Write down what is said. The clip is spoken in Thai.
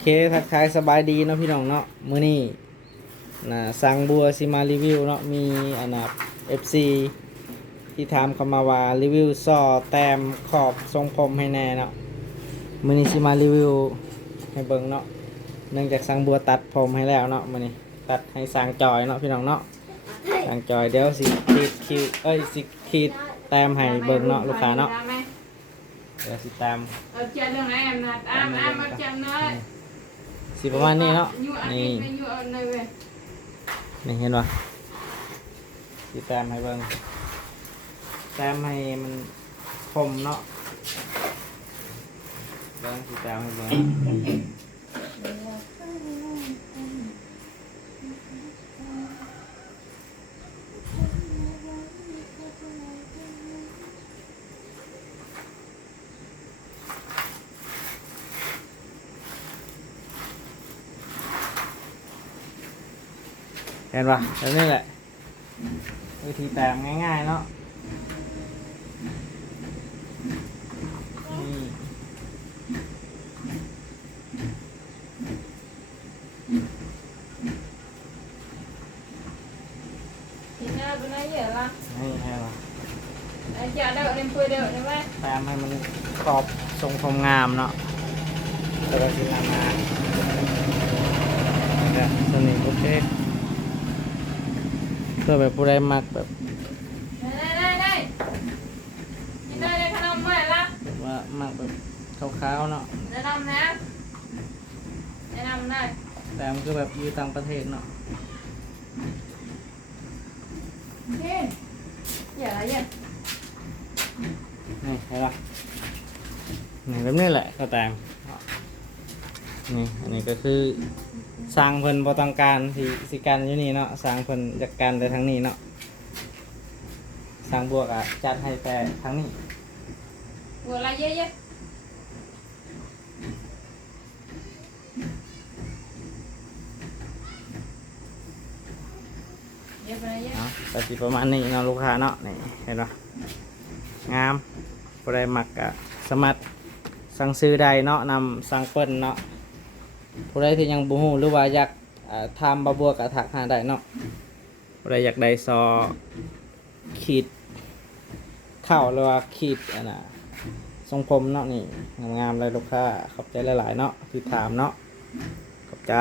เคทักทายสบายดีเนาะพี่น้องเนาะมื้อนี้นะสั่งบัวสิมารีวิวเนาะมีอันน่ะ FC ที่ถามเข้ามาว่ารีวิวซ่อแต้มขอบทรงผมให้แน่เนาะมื้อนี้สิมารีวิวให้เบิ่งเนาะเนื่องจากสั่งบัวตัดผมให้แล้วเนาะมื้อนี้ตัดให้สร้างจอยเนาะพี่น้องเนาะสร้างจอยเดี๋ยวสิขีดคิวสิขีดแต้มให้เบิ่งเนาะลูกค้าเนาะเดี๋ยวสิแต้ม เจอเรื่องไหนแอมนะอ้ามมาจำเนยสิประมาณนี้เนาะนี่นี่เห็นปะสีแต้มให้เบิ่งแต้มให้มันคมเนาะเบิ่งสีแต้มให้เบิ่งเห็นปะแล้วนี่แหละวิธีแต้มง่ายๆเนาะนี่thì nha bữa nay giờ là นี่ให้ปะ giờ đậu đem phơi đậu đấy mấy แต้มให้มันขอบทรงผมงามเนาะแล้วก็สีงามมาเนี่ยตัวนี้โอเคเพื่อแบบผู้ใดมักแบบ đây nhìn đây đây khăn ông mày lắm ว่ามักแบบขาวๆเนาะ đây nằm nè đây nằm đây แต่มันก็แบบอยู่ต่างประเทศเนาะ giờ là gì นี่เห็นปะนี่แบบนี้แหละก็แต่งนี่อันนี้ก็คือสร้างเพิ่นบ่ต้องการสิกันอยู่นี่เนาะสร้างเพิ่นจัดการแต่ทางนี้เนาะสร้างบวกอ่ะจัดให้แต่ทางนี้ vừa là gì vậy เดี๋ยวไปเลย เนาะแต่สิประมาณนี้เนาะลูกค้าเนาะนี่เห็นปะงามผู้ใดมักอ่ะสามารถสั่งซื้อได้เนาะนำสั่งเปิ้นเนาะผู้ใดที่ยังบ่ฮู้หรือว่าอยากทำบะบัวกะถักหาได้เนาะผู้ใดอยากได้ซอขีดเข้าหรือว่าขีดอันน่ะทรงผมเนาะนี่งามๆเลยลูกค้าขอบใจหลายๆเนาะที่ถามเนาะขอบใจ